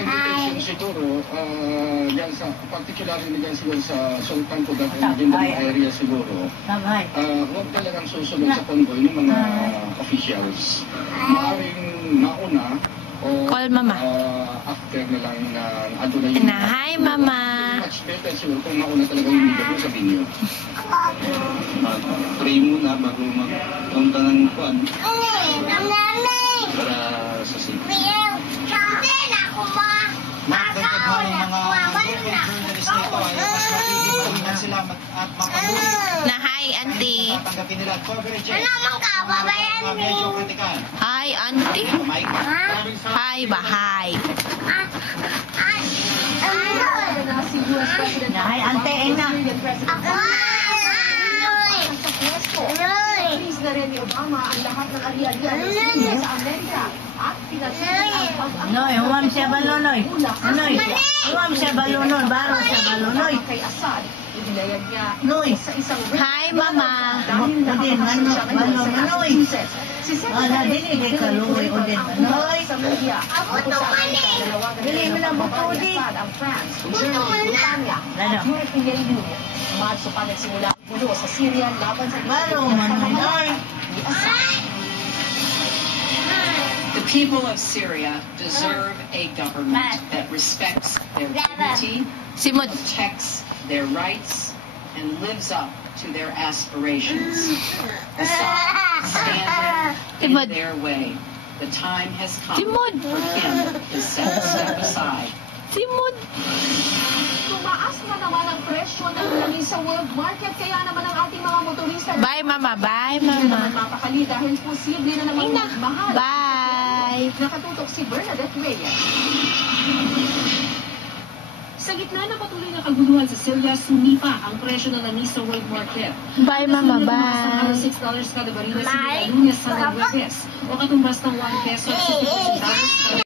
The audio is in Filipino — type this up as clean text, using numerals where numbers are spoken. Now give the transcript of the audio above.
invitation siguro, yan sa, particularly dyan siguro sa Sultan Kudarat area siguro, huwag talagang susunod sa convoy ng mga officials. Maaaring mauna o Call mama. After na lang na ano na yun. Hi, mama. Much better siguro kung mauna talaga yung media ko sabihin nyo. Pray muna bago magpunta ng kuwan. Para sa city. Magdagdag mo ng mga journalist nito ay mas magiging sila at mapagulong. Na hi, auntie. Tatanggapin nila at coverage. Medyo kritikal. Hi, auntie. Mike. Hi ba? Hi. Na hi, ante, na. Please na rin ni Obama ang lahat ng ari-arian ng Syria sa Amerika at Noy, huwag siya balonoy. Noy, huwag siya balonoy. Baro siya balonoy. kay Assad. Ibinayag niya Noy. sa isang Hi, mama. Udin, ano, balonoy. Si Wala din, hindi ka luwi, Udin, Noy. sa media. Dili mo na buto, Udin. Ang France, Britanya, Ano? at European Union. Marso pa nagsimula ang gulo sa Syria laban sa Baro, manoy. ni Assad. The people of Syria deserve a government that respects their dignity, Simod. protects their rights, and lives up to their aspirations. Assad standing in Timod. their way. The time has come Timod. for him to set a step aside. Simod. Tumaas na naman ang presyo ng langis sa world market, kaya naman ang ating mga motorista Bye, mama. Bye, hindi naman mama. mapakali dahil posible na namang magmahal. Bye. Nakatutok si Bernadette Reyes. Sa gitna ng patuloy na kaguluhan sa Syria, sumipa ang presyo ng langis sa world market. Bye, mama. Bye. $6 kada barila sa Lunes sa Huwebes o katumbas ng 1 peso at $60 kada